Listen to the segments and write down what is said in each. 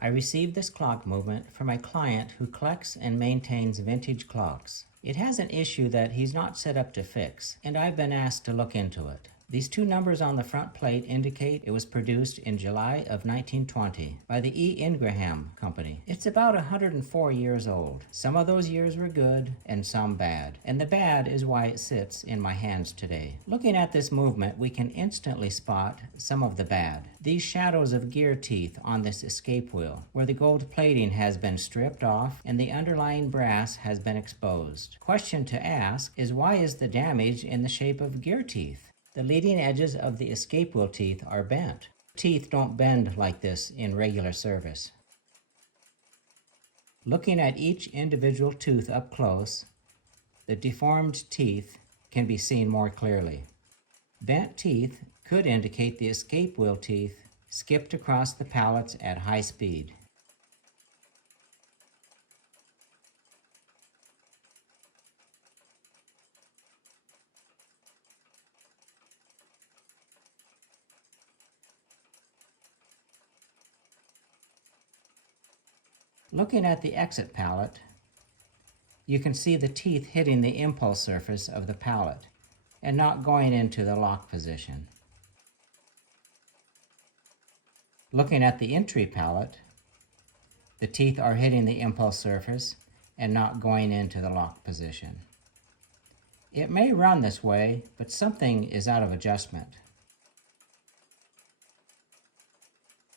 I received this clock movement from a client who collects and maintains vintage clocks. It has an issue that he's not set up to fix, and I've been asked to look into it. These two numbers on the front plate indicate it was produced in July of 1920 by the Ingraham company. It's about 104 years old. Some of those years were good and some bad, and the bad is why it sits in my hands today. Looking at this movement, we can instantly spot some of the bad. These shadows of gear teeth on this escape wheel, where the gold plating has been stripped off and the underlying brass has been exposed. Question to ask is, why is the damage in the shape of gear teeth? The leading edges of the escape wheel teeth are bent. Teeth don't bend like this in regular service. Looking at each individual tooth up close, the deformed teeth can be seen more clearly. Bent teeth could indicate the escape wheel teeth skipped across the pallets at high speed. Looking at the exit pallet, you can see the teeth hitting the impulse surface of the pallet and not going into the lock position. Looking at the entry pallet, the teeth are hitting the impulse surface and not going into the lock position. It may run this way, but something is out of adjustment.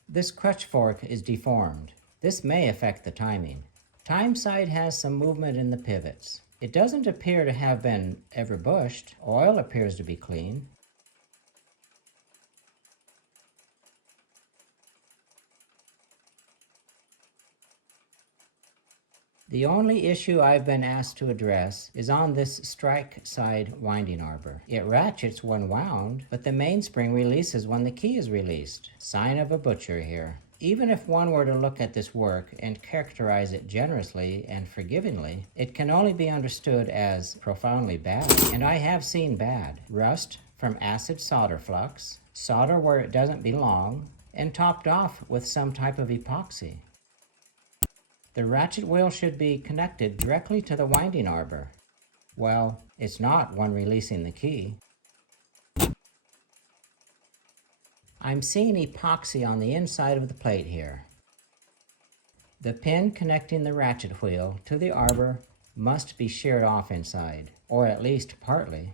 This crutch fork is deformed. This may affect the timing. Time side has some movement in the pivots. It doesn't appear to have been ever bushed. Oil appears to be clean. The only issue I've been asked to address is on this strike side winding arbor. It ratchets when wound, but the mainspring releases when the key is released. Sign of a butcher here. Even if one were to look at this work and characterize it generously and forgivingly, it can only be understood as profoundly bad. And I have seen bad. Rust from acid solder flux, solder where it doesn't belong, and topped off with some type of epoxy. The ratchet wheel should be connected directly to the winding arbor. Well, it's not when releasing the key. I'm seeing epoxy on the inside of the plate here. The pin connecting the ratchet wheel to the arbor must be sheared off inside, or at least partly.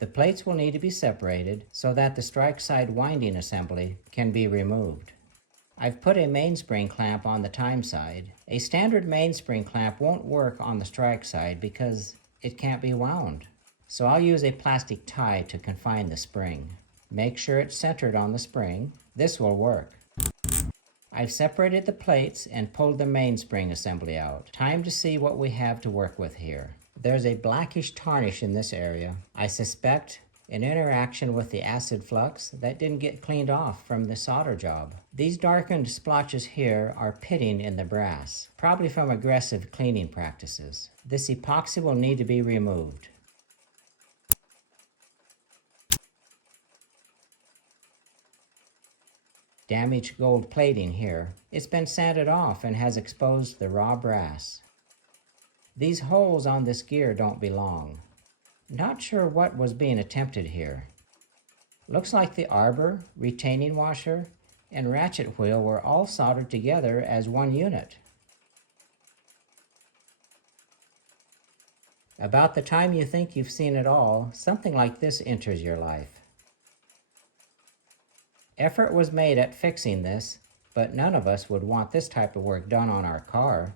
The plates will need to be separated so that the strike side winding assembly can be removed. I've put a mainspring clamp on the time side. A standard mainspring clamp won't work on the strike side because it can't be wound. So I'll use a plastic tie to confine the spring. Make sure it's centered on the spring. This will work. I've separated the plates and pulled the mainspring assembly out. Time to see what we have to work with here. There's a blackish tarnish in this area. I suspect an interaction with the acid flux that didn't get cleaned off from the solder job. These darkened splotches here are pitting in the brass, probably from aggressive cleaning practices. This epoxy will need to be removed. Damaged gold plating here. It's been sanded off and has exposed the raw brass. These holes on this gear don't belong. Not sure what was being attempted here. Looks like the arbor, retaining washer, and ratchet wheel were all soldered together as one unit. About the time you think you've seen it all, something like this enters your life. Effort was made at fixing this, but none of us would want this type of work done on our car.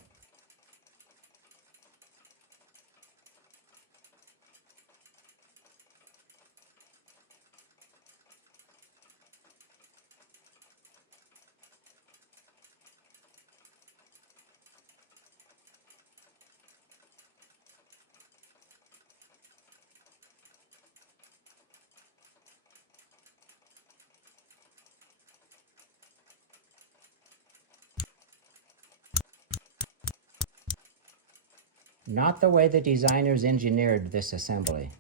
Not the way the designers engineered this assembly.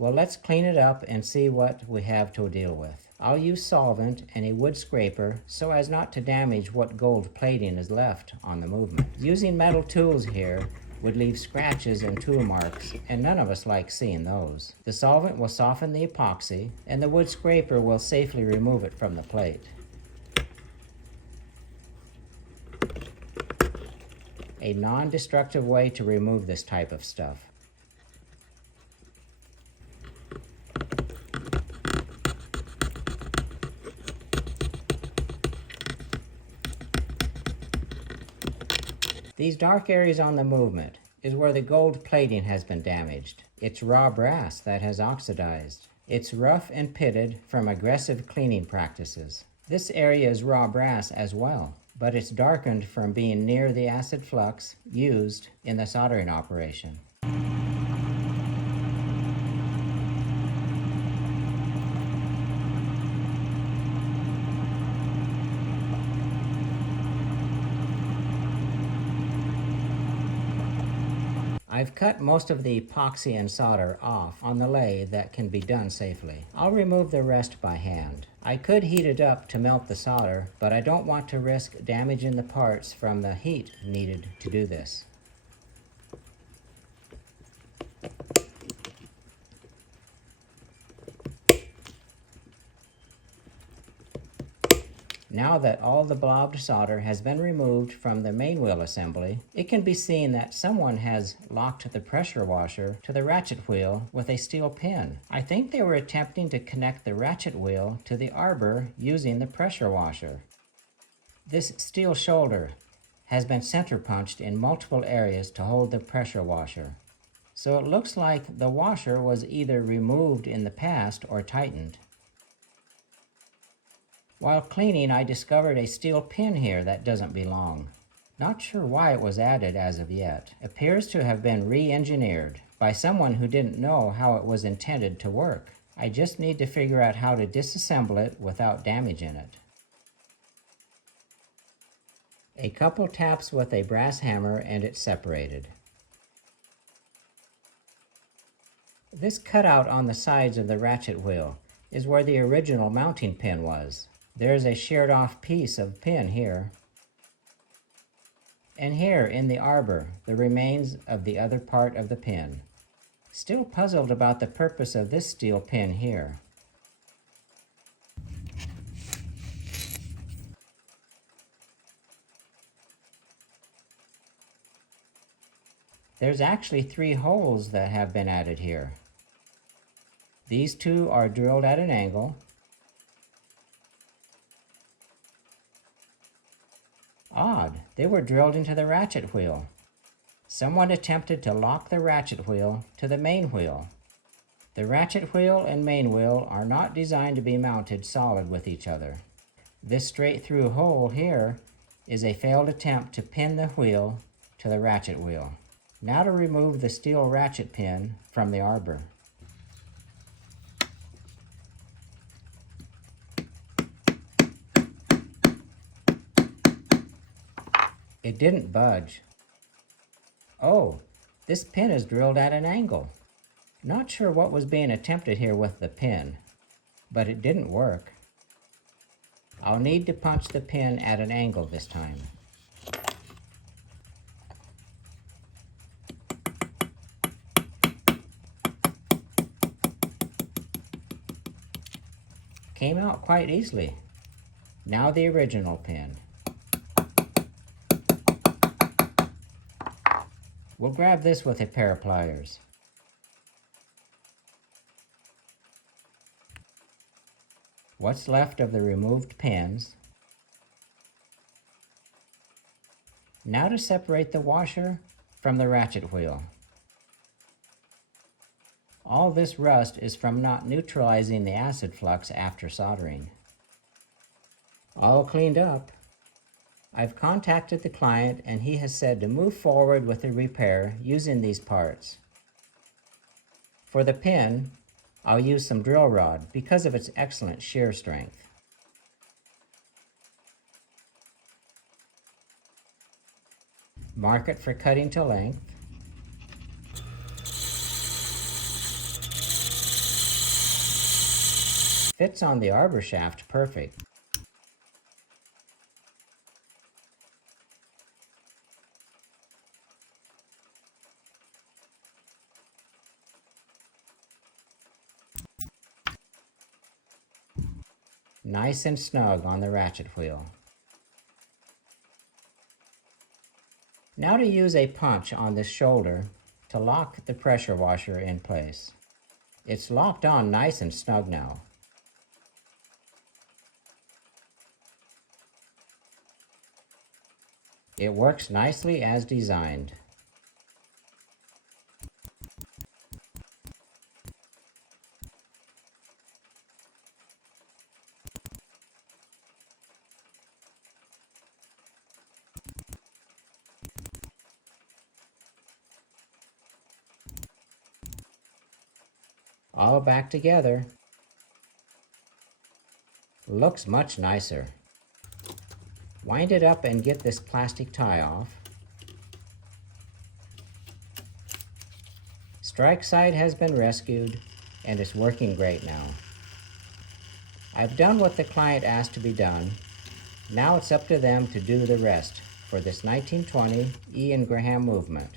Well, let's clean it up and see what we have to deal with. I'll use solvent and a wood scraper so as not to damage what gold plating is left on the movement. Using metal tools here would leave scratches and tool marks, and none of us like seeing those. The solvent will soften the epoxy, and the wood scraper will safely remove it from the plate. A non-destructive way to remove this type of stuff. These dark areas on the movement is where the gold plating has been damaged. It's raw brass that has oxidized. It's rough and pitted from aggressive cleaning practices. This area is raw brass as well, but it's darkened from being near the acid flux used in the soldering operation. I've cut most of the epoxy and solder off on the lathe that can be done safely. I'll remove the rest by hand. I could heat it up to melt the solder, but I don't want to risk damaging the parts from the heat needed to do this. Now that all the blobbed solder has been removed from the main wheel assembly, it can be seen that someone has locked the pressure washer to the ratchet wheel with a steel pin. I think they were attempting to connect the ratchet wheel to the arbor using the pressure washer. This steel shoulder has been center punched in multiple areas to hold the pressure washer. So it looks like the washer was either removed in the past or tightened. While cleaning, I discovered a steel pin here that doesn't belong. Not sure why it was added as of yet. Appears to have been re-engineered by someone who didn't know how it was intended to work. I just need to figure out how to disassemble it without damaging it. A couple taps with a brass hammer and it's separated. This cutout on the sides of the ratchet wheel is where the original mounting pin was. There's a sheared off piece of pin here. And here in the arbor, the remains of the other part of the pin. Still puzzled about the purpose of this steel pin here. There's actually 3 holes that have been added here. These 2 are drilled at an angle. Odd, they were drilled into the ratchet wheel. Someone attempted to lock the ratchet wheel to the main wheel. The ratchet wheel and main wheel are not designed to be mounted solid with each other. This straight through hole here is a failed attempt to pin the wheel to the ratchet wheel. Now to remove the steel ratchet pin from the arbor. It didn't budge. Oh, this pin is drilled at an angle. Not sure what was being attempted here with the pin, but it didn't work. I'll need to punch the pin at an angle this time. Came out quite easily. Now the original pin. We'll grab this with a pair of pliers. What's left of the removed pins. Now to separate the washer from the ratchet wheel. All this rust is from not neutralizing the acid flux after soldering. All cleaned up. I've contacted the client and he has said to move forward with the repair using these parts. For the pin, I'll use some drill rod because of its excellent shear strength. Mark it for cutting to length. fits on the arbor shaft perfect. Nice and snug on the ratchet wheel. Now to use a punch on this shoulder to lock the pressure washer in place. It's locked on nice and snug now. It works nicely as designed. All back together. Looks much nicer. Wind it up and get this plastic tie off. Strike side has been rescued and is working great now. I've done what the client asked to be done. Now it's up to them to do the rest for this 1920 Ingraham movement.